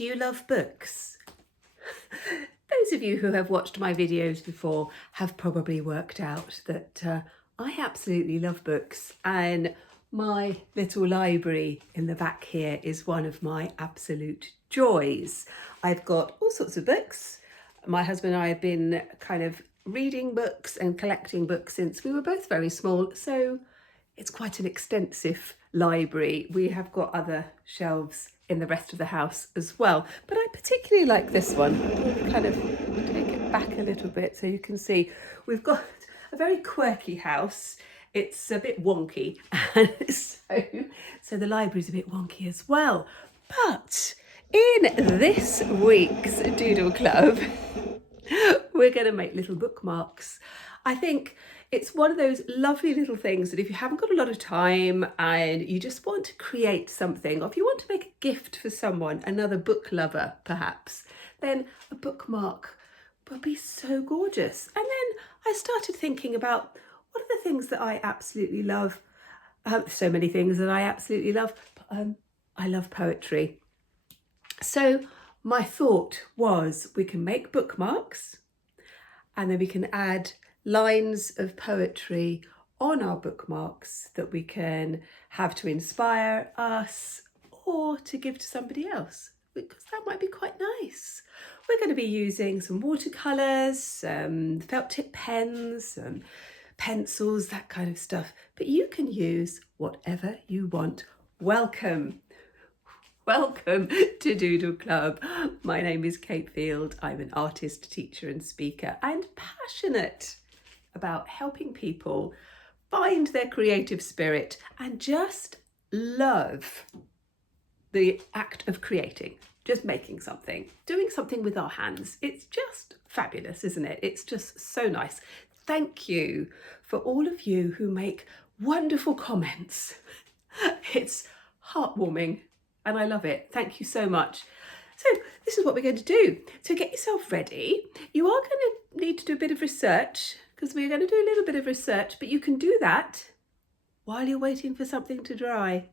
Do you love books? Those of you who have watched my videos before have probably worked out that I absolutely love books, and my little library in the back here is one of my absolute joys. I've got all sorts of books. My husband and I have been kind of reading books and collecting books since we were both very small, so it's quite an extensive library. We have got other shelves in the rest of the house as well, but I particularly like this one. I'll kind of take it back a little bit so you can see. We've got a very quirky house. It's a bit wonky, and so the library's a bit wonky as well. But in this week's Doodle Club, we're going to make little bookmarks. I think it's one of those lovely little things that if you haven't got a lot of time and you just want to create something, or if you want to make a gift for someone, another book lover perhaps, then a bookmark will be so gorgeous. And then I started thinking about what are the things that I absolutely love. So many things that I absolutely love. I love poetry. So my thought was we can make bookmarks and then we can add lines of poetry on our bookmarks that we can have to inspire us or to give to somebody else, because that might be quite nice. We're going to be using some watercolours, felt tip pens, pencils, that kind of stuff, but you can use whatever you want. Welcome to Doodle Club. My name is Kate Field. I'm an artist, teacher and speaker, and passionate about helping people find their creative spirit and just love the act of creating, just making something, doing something with our hands. It's just fabulous, isn't it? It's just so nice. Thank you for all of you who make wonderful comments. It's heartwarming and I love it. Thank you so much. So this is what we're going to do. So get yourself ready. You are going to need to do a bit of research, because we're going to do a little bit of research, but you can do that while you're waiting for something to dry.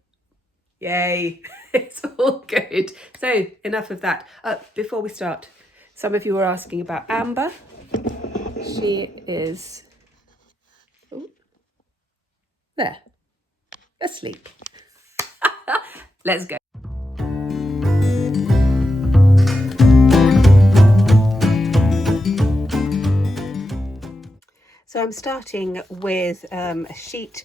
Yay, it's all good. So enough of that. Before we start, some of you were asking about Amber. She is there, asleep. Let's go. So I'm starting with a sheet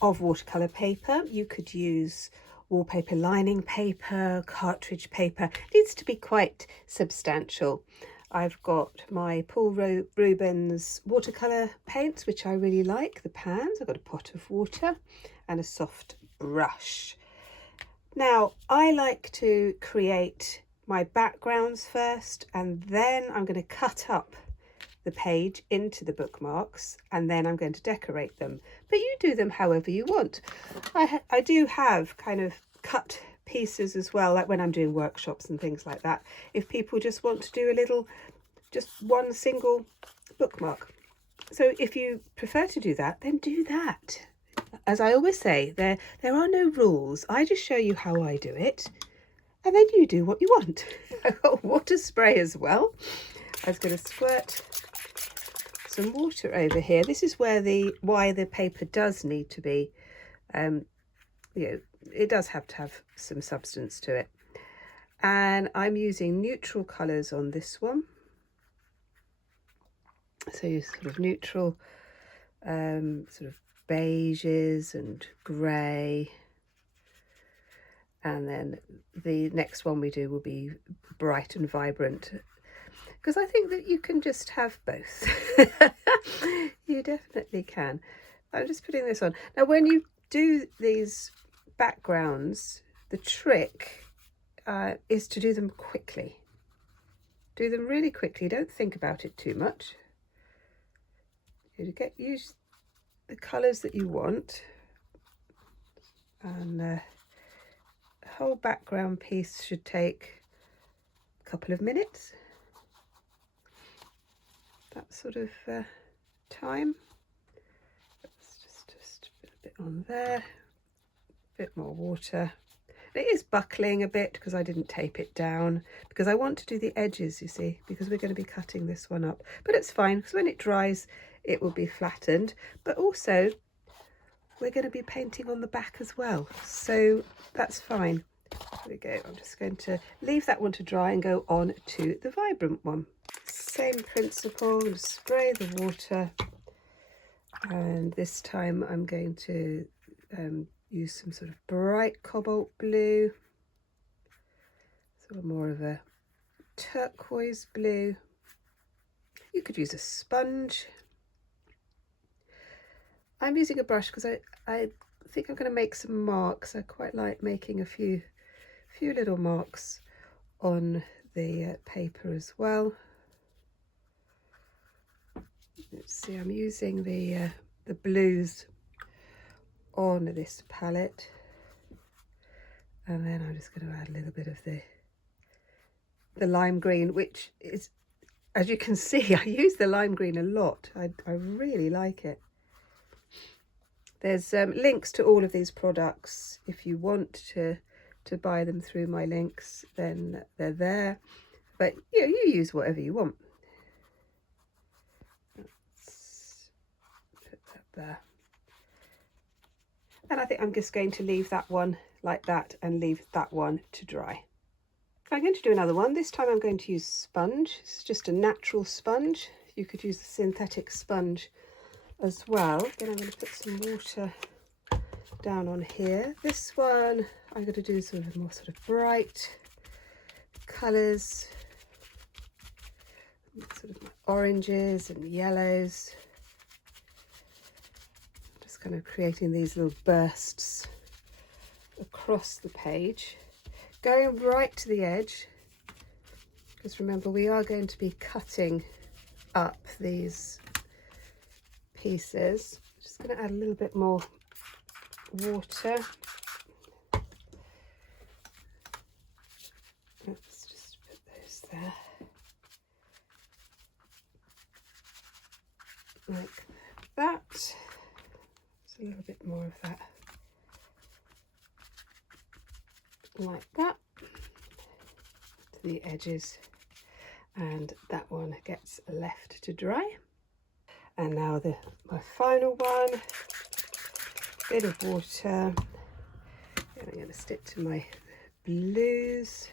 of watercolour paper. You could use wallpaper lining paper, cartridge paper. It needs to be quite substantial. I've got my Paul Rubens watercolour paints, which I really like, the pans. I've got a pot of water and a soft brush. Now, I like to create my backgrounds first, and then I'm going to cut up the page into the bookmarks, and then I'm going to decorate them, but you do them however you want. I do have kind of cut pieces as well, like when I'm doing workshops and things like that, if people just want to do a little, just one single bookmark. So if you prefer to do that, then do that. As I always say, there are no rules. I just show you how I do it, and then you do what you want. I've got water spray as well. I was going to squirt some water over here. This is why the paper does need to be, it does have to have some substance to it. And I'm using neutral colours on this one. So you sort of neutral, sort of beiges and grey. And then the next one we do will be bright and vibrant, because I think that you can just have both. You definitely can. I'm just putting this on. Now, when you do these backgrounds, the trick is to do them quickly. Do them really quickly. Don't think about it too much. Use the colours that you want, and the whole background piece should take a couple of minutes. That sort of time. Let's just put a bit on there, a bit more water. It is buckling a bit because I didn't tape it down, because I want to do the edges, you see, because we're going to be cutting this one up. But it's fine, because when it dries it will be flattened. But also we're going to be painting on the back as well, so that's fine. There we go. I'm just going to leave that one to dry and go on to the vibrant one. Same principle, spray the water, and this time I'm going to use some sort of bright cobalt blue, sort of more of a turquoise blue. You could use a sponge. I'm using a brush because I think I'm going to make some marks. I quite like making a few little marks on the paper as well. Let's see, I'm using the blues on this palette, and then I'm just going to add a little bit of the lime green, which is, as you can see, I use the lime green a lot. I really like it. There's links to all of these products. If you want to buy them through my links, then they're there, but you use whatever you want. Let's put that there. And I think I'm just going to leave that one like that and leave that one to dry. I'm going to do another one. This time I'm going to use sponge. It's just a natural sponge. You could use a synthetic sponge as well. Then I'm going to put some water down on here. This one I'm going to do sort of more sort of bright colours, sort of oranges and yellows. Just kind of creating these little bursts across the page, going right to the edge, because remember we are going to be cutting up these pieces. Just going to add a little bit more water. Let's just put those there, like that. Just a little bit more of that, like that, to the edges, and that one gets left to dry. And now my final one, bit of water, and I'm going to stick to my blues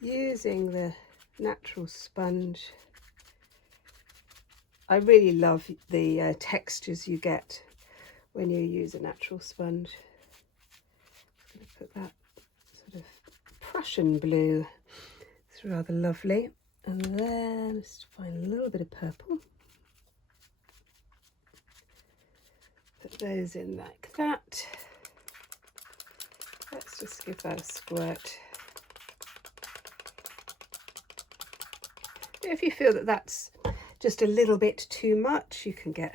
using the natural sponge. I really love the textures you get when you use a natural sponge. I'm going to put that sort of Prussian blue. It's rather lovely. And then just find a little bit of purple. Put those in like that. Let's just give that a squirt. If you feel that that's just a little bit too much, you can get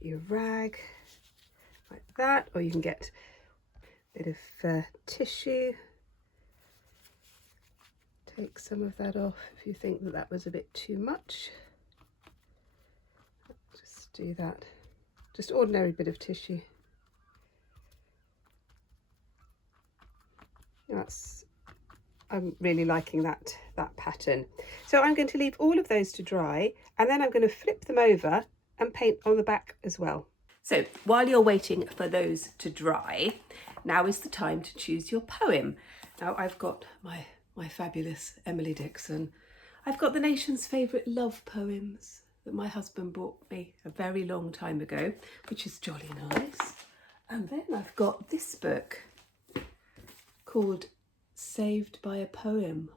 your rag like that, or you can get a bit of tissue. Take some of that off if you think that that was a bit too much. Just do that. Just ordinary bit of tissue. I'm really liking that pattern. So I'm going to leave all of those to dry, and then I'm going to flip them over and paint on the back as well. So while you're waiting for those to dry, now is the time to choose your poem. Now I've got my fabulous Emily Dixon. I've got the nation's favourite love poems that my husband bought me a very long time ago, which is jolly nice. And then I've got this book called Saved by a Poem.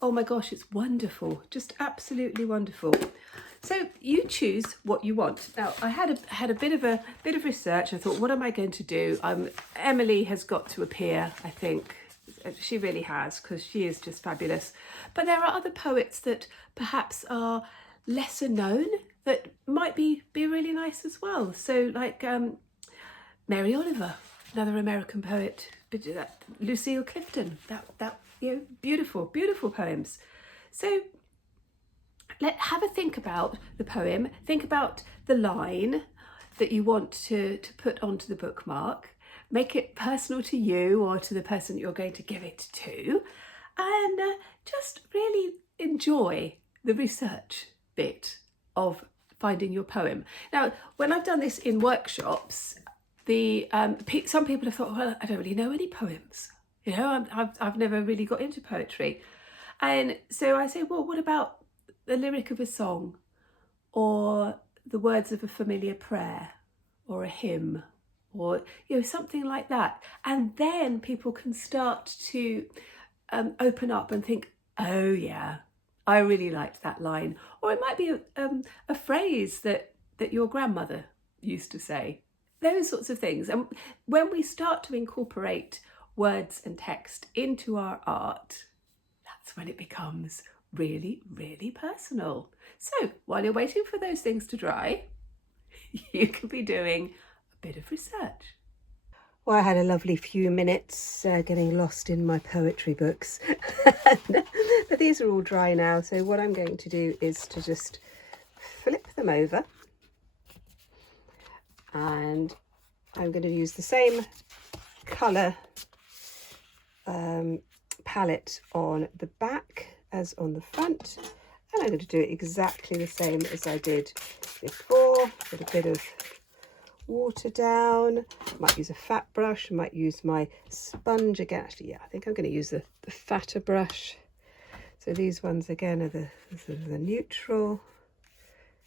Oh my gosh, it's wonderful, just absolutely wonderful. So you choose what you want. Now I had a bit of research. I thought, what am I going to do? Emily has got to appear, I think. She really has, because she is just fabulous. But there are other poets that perhaps are lesser known that might be really nice as well. So like Mary Oliver, another American poet, Lucille Clifton, that beautiful poems. So have a think about the poem, think about the line that you want to put onto the bookmark. make it personal to you or to the person you're going to give it to, and just really enjoy the research bit of finding your poem. Now, when I've done this in workshops, some people have thought, well, I don't really know any poems. You know, I've never really got into poetry. And so I say, well, what about the lyric of a song, or the words of a familiar prayer, or a hymn, or, you know, something like that. And then people can start to open up and think, oh yeah, I really liked that line. Or it might be a phrase that your grandmother used to say. Those sorts of things. And when we start to incorporate words and text into our art, that's when it becomes really, really personal. So while you're waiting for those things to dry, you can be doing a bit of research. Well, I had a lovely few minutes getting lost in my poetry books, but these are all dry now. So what I'm going to do is to just flip them over, and I'm going to use the same colour palette on the back as on the front, and I'm going to do it exactly the same as I did before. Put a bit of water down. I might use a fat brush, I might use my sponge again. Actually, yeah, I think I'm going to use the fatter brush. So these ones again are the sort of the neutral.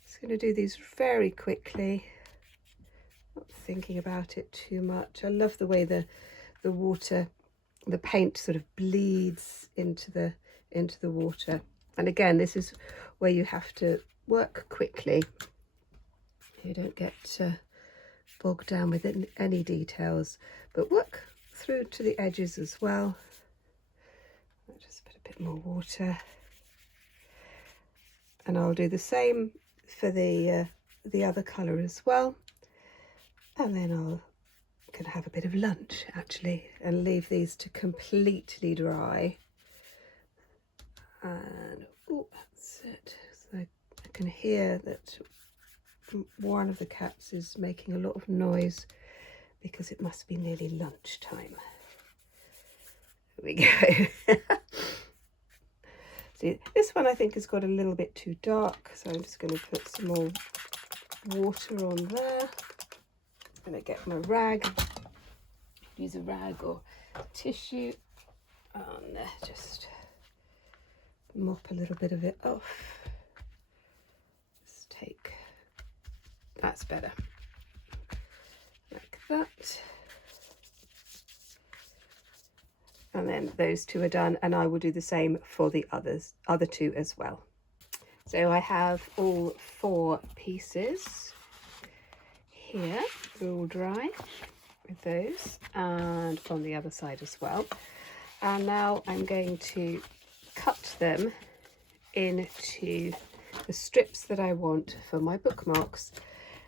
Just going to do these very quickly, not thinking about it too much. I love the way the water, the paint sort of bleeds into the water. And again, this is where you have to work quickly. You don't get bogged down with any details, but work through to the edges as well. I'll just put a bit more water, and I'll do the same for the other colour as well. And then I'm going to have a bit of lunch actually, and leave these to completely dry. And oh, that's it. So I can hear that one of the cats is making a lot of noise because it must be nearly lunchtime. There we go. See, this one I think has got a little bit too dark, so I'm just going to put some more water on there. I'm going to get my rag, use a rag or tissue, and just mop a little bit of it off. Just take, that's better, like that. And then those two are done, and I will do the same for the other two as well. So I have all 4 pieces here, they're all dry with those, and on the other side as well. And now I'm going to cut them into the strips that I want for my bookmarks.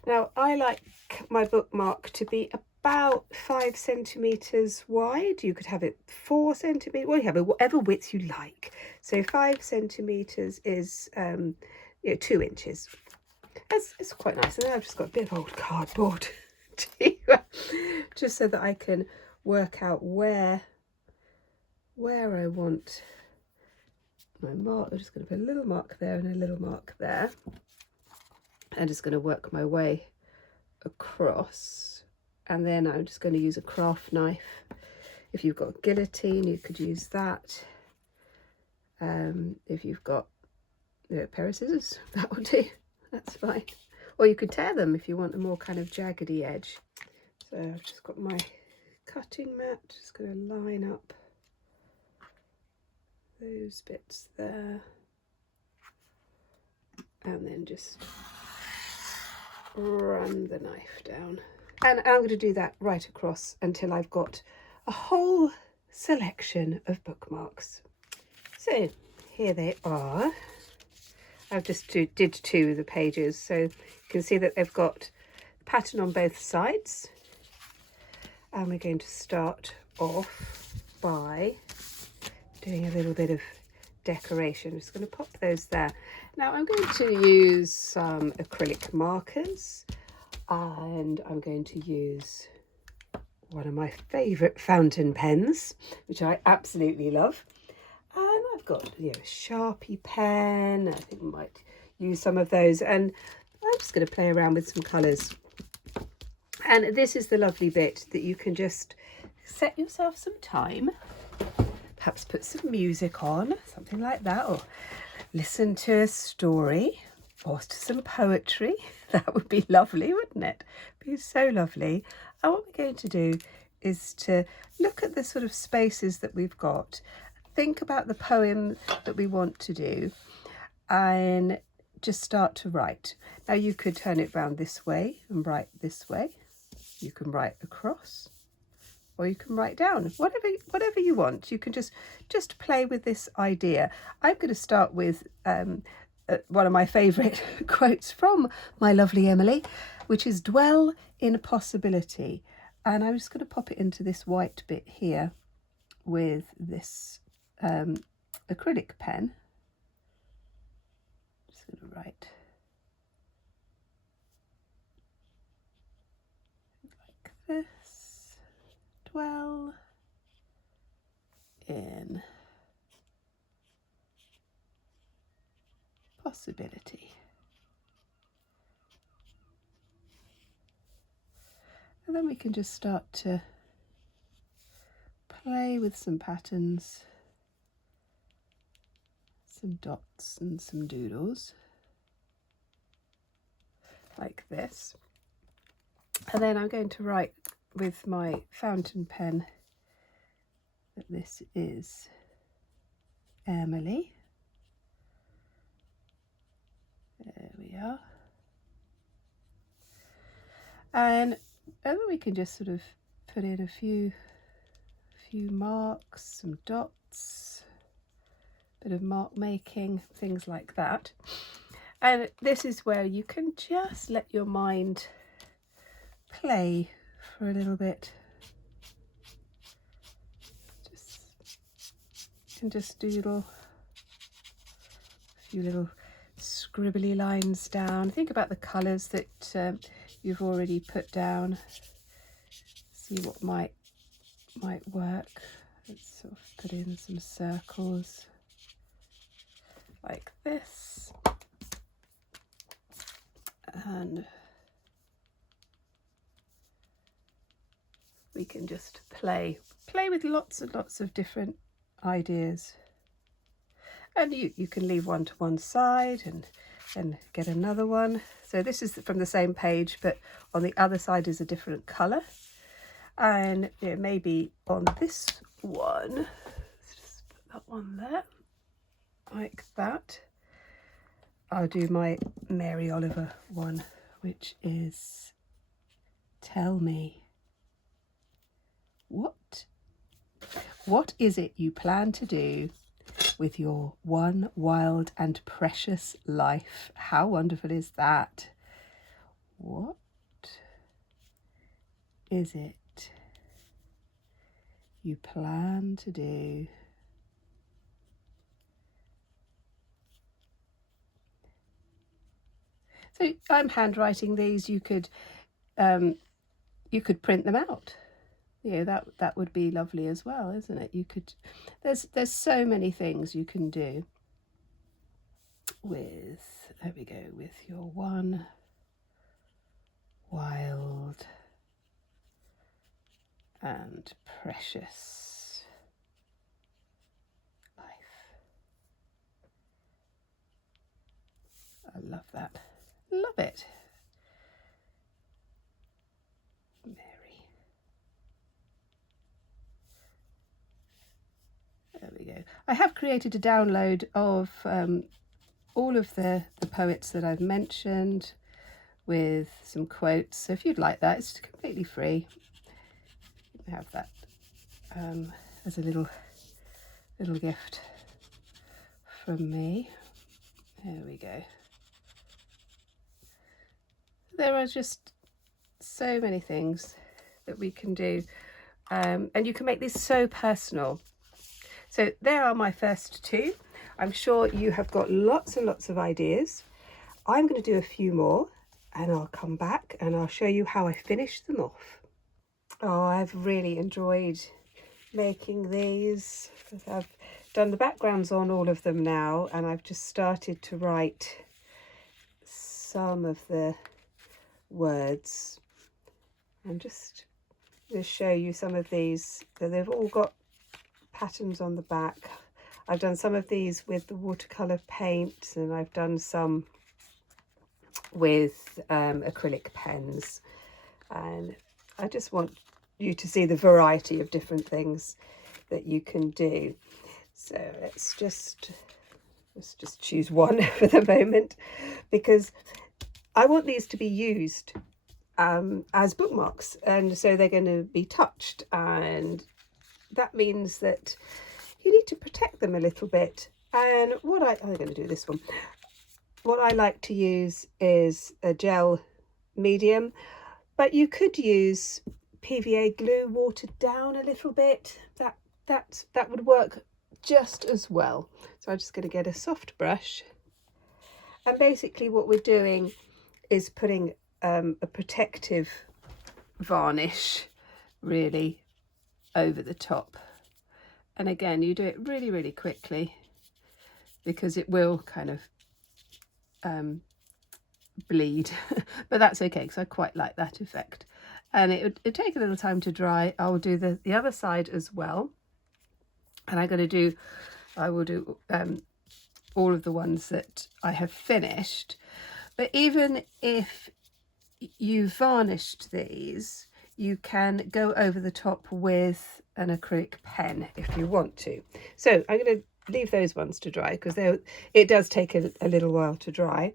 Now I like my bookmark to be about 5 centimeters wide. You could have it 4 centimeters, well, you have it whatever width you like. So 5 centimeters is 2 inches. It's quite nice. And then I've just got a bit of old cardboard just so that I can work out where I want my mark. I'm just going to put a little mark there and a little mark there. I'm just going to work my way across, and then I'm just going to use a craft knife. If you've got a guillotine, you could use that. If you've got a pair of scissors, that will do. That's fine. Or you could tear them if you want a more kind of jaggedy edge. So I've just got my cutting mat, just going to line up those bits there, and then just run the knife down. And I'm going to do that right across until I've got a whole selection of bookmarks. So here they are. I've just did 2 of the pages, so you can see that they've got the pattern on both sides. And we're going to start off by doing a little bit of decoration. I'm just going to pop those there. Now I'm going to use some acrylic markers, and I'm going to use one of my favourite fountain pens, which I absolutely love. And I've got, you know, a Sharpie pen. I think I might use some of those. And I'm just going to play around with some colours. And this is the lovely bit that you can just set yourself some time, perhaps put some music on, something like that, or listen to a story or to some poetry. That would be lovely, wouldn't it? Be so lovely. And what we're going to do is to look at the sort of spaces that we've got, think about the poem that we want to do, and just start to write. Now you could turn it round this way and write this way. You can write across, or you can write down, whatever you want. You can just play with this idea. I'm going to start with one of my favourite quotes from my lovely Emily, which is "Dwell in possibility." And I'm just going to pop it into this white bit here with this acrylic pen. Just going to write like this. Dwell in possibility. And then we can just start to play with some patterns, some dots and some doodles, like this. And then I'm going to write with my fountain pen that this is Emily. There we are. And then we can just sort of put in a few marks, some dots, bit of mark making, things like that. And this is where you can just let your mind play for a little bit. You can just doodle a few little scribbly lines down. Think about the colours that you've already put down. See what might work. Let's sort of put in some circles like this, and we can just play with lots and lots of different ideas. And you can leave one to one side and get another one. So this is from the same page, but on the other side is a different colour. And you know, maybe on this one, let's just put that one there, like that. I'll do my Mary Oliver one, which is "Tell me, what is it you plan to do with your one wild and precious life?" How wonderful is that? What is it you plan to do? So I'm handwriting these. You could print them out. You know, that would be lovely as well, isn't it? You could. There's so many things you can do with. There we go. With your one wild and precious life. I love that. Love it. Mary. There we go. I have created a download of all of the poets that I've mentioned with some quotes. So if you'd like that, it's completely free. You have that as a little gift from me. There we go. There are just so many things that we can do, and you can make this so personal. So there are my first two. I'm sure you have got lots and lots of ideas. I'm going to do a few more and I'll come back and I'll show you how I finish them off. Oh, I've really enjoyed making these. I've done the backgrounds on all of them now, and I've just started to write some of the words. I'm just going to show you some of these. So they've all got patterns on the back. I've done some of these with the watercolour paint, and I've done some with acrylic pens, and I just want you to see the variety of different things that you can do. So let's just choose one for the moment, because I want these to be used as bookmarks, and so they're going to be touched, and that means that you need to protect them a little bit. And I'm going to do this one. What I like to use is a gel medium, but you could use PVA glue watered down a little bit. That would work just as well. So I'm just going to get a soft brush, and basically what we're doing is putting a protective varnish really over the top. And again, you do it really, really quickly, because it will kind of bleed, but that's okay, because I quite like that effect. And it would take a little time to dry. I'll do the other side as well, and I will do all of the ones that I have finished. But even if you varnished these, you can go over the top with an acrylic pen if you want to. So I'm going to leave those ones to dry, because it does take a little while to dry.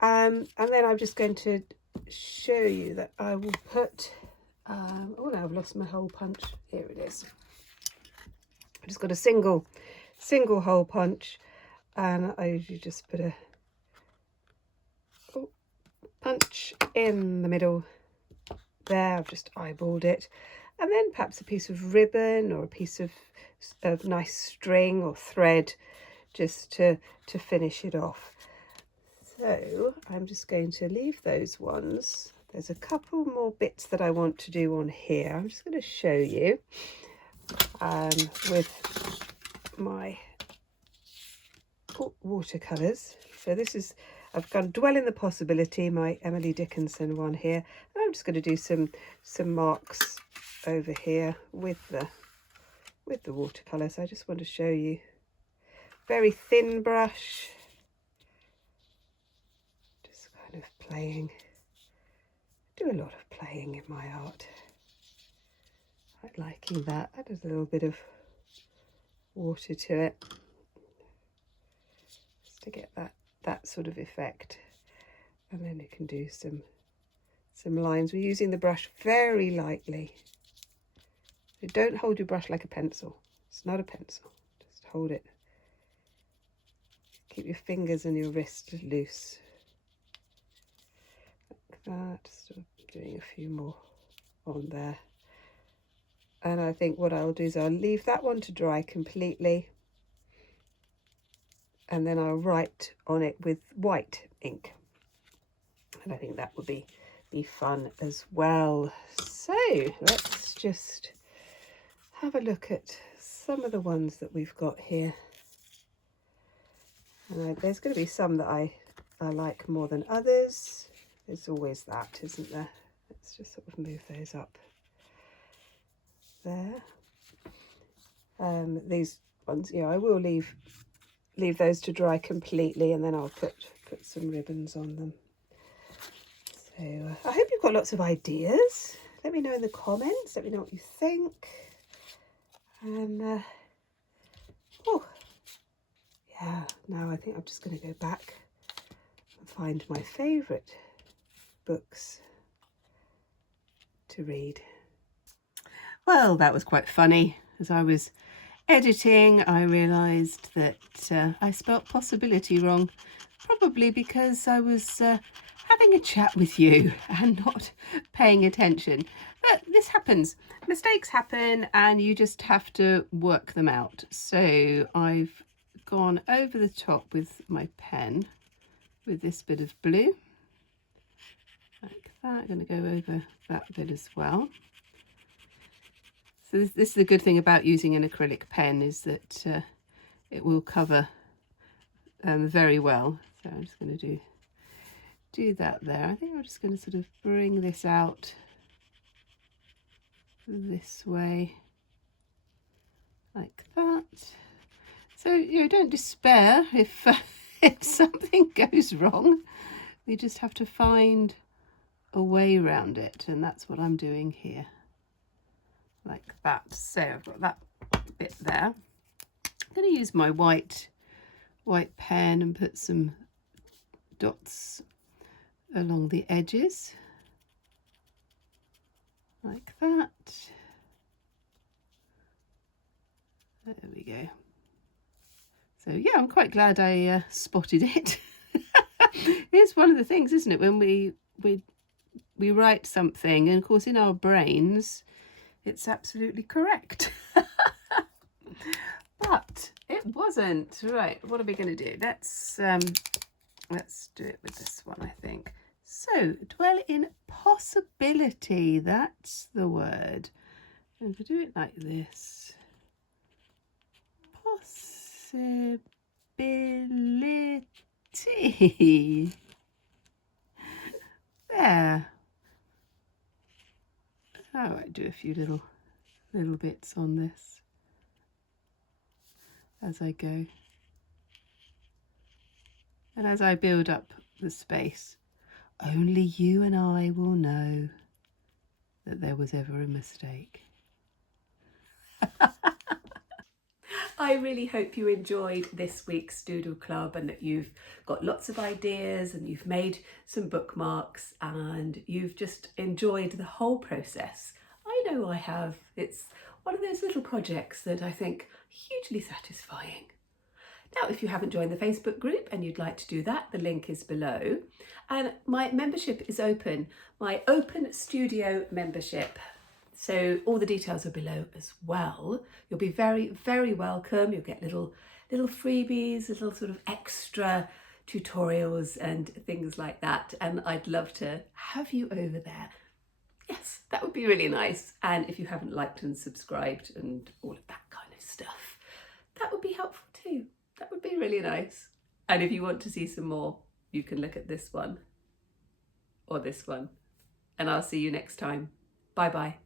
And then I'm just going to show you that I will put, oh no, I've lost my hole punch. Here it is. I've just got a single hole punch, and I usually just put a punch in the middle there. I've just eyeballed it, and then perhaps a piece of ribbon or a piece of nice string or thread just to finish it off. So I'm just going to leave those ones. There's a couple more bits that I want to do on here. I'm just going to show you with my watercolours. So this is, I've gone Dwell in the Possibility, my Emily Dickinson one here. And I'm just going to do some marks over here with the watercolour. So I just want to show you. Very thin brush. Just kind of playing. I do a lot of playing in my art. Quite liking that. Add a little bit of water to it, just to get that sort of effect. And then you can do some lines. We're using the brush very lightly. So don't hold your brush like a pencil. It's not a pencil. Just hold it. Keep your fingers and your wrist loose. Like that. Just doing a few more on there. And I think what I'll do is I'll leave that one to dry completely, and then I'll write on it with white ink, and I think that would be fun as well. So let's just have a look at some of the ones that we've got here. And there's going to be some that I like more than others. There's always that, isn't there? Let's just sort of move those up there. These ones, yeah, I will leave those to dry completely, and then I'll put some ribbons on them. So I hope you've got lots of ideas. Let me know in the comments. Let me know what you think. And oh yeah, now I think I'm just going to go back and find my favourite books to read. Well, that was quite funny. As I was editing, I realised that I spelt possibility wrong, probably because I was having a chat with you and not paying attention. But this happens. Mistakes happen, and you just have to work them out. So I've gone over the top with my pen with this bit of blue. Like that. I'm going to go over that bit as well. So this is the good thing about using an acrylic pen, is that it will cover very well. So I'm just going to do that there. I think I'm just going to sort of bring this out this way, like that. So, you know, don't despair if if something goes wrong. We just have to find a way around it, and that's what I'm doing here, like that. So I've got that bit there. I'm going to use my white pen and put some dots along the edges, like that. There we go. So yeah, I'm quite glad I spotted it. It's one of the things, isn't it, when we write something, and of course in our brains it's absolutely correct. But it wasn't. Right, what are we going to do? Let's do it with this one, I think. So, dwell in possibility, that's the word. And to do it like this. Possibility. There. I might do a few little bits on this as I go. And as I build up the space, only you and I will know that there was ever a mistake. I really hope you enjoyed this week's Doodle Club, and that you've got lots of ideas and you've made some bookmarks and you've just enjoyed the whole process. I know I have. It's one of those little projects that I think hugely satisfying. Now, if you haven't joined the Facebook group and you'd like to do that, the link is below. And my membership is open, my Open Studio membership. So all the details are below as well. You'll be very, very welcome. You'll get little freebies, little sort of extra tutorials and things like that. And I'd love to have you over there. Yes, that would be really nice. And if you haven't liked and subscribed and all of that kind of stuff, that would be helpful too. That would be really nice. And if you want to see some more, you can look at this one or this one. And I'll see you next time. Bye bye.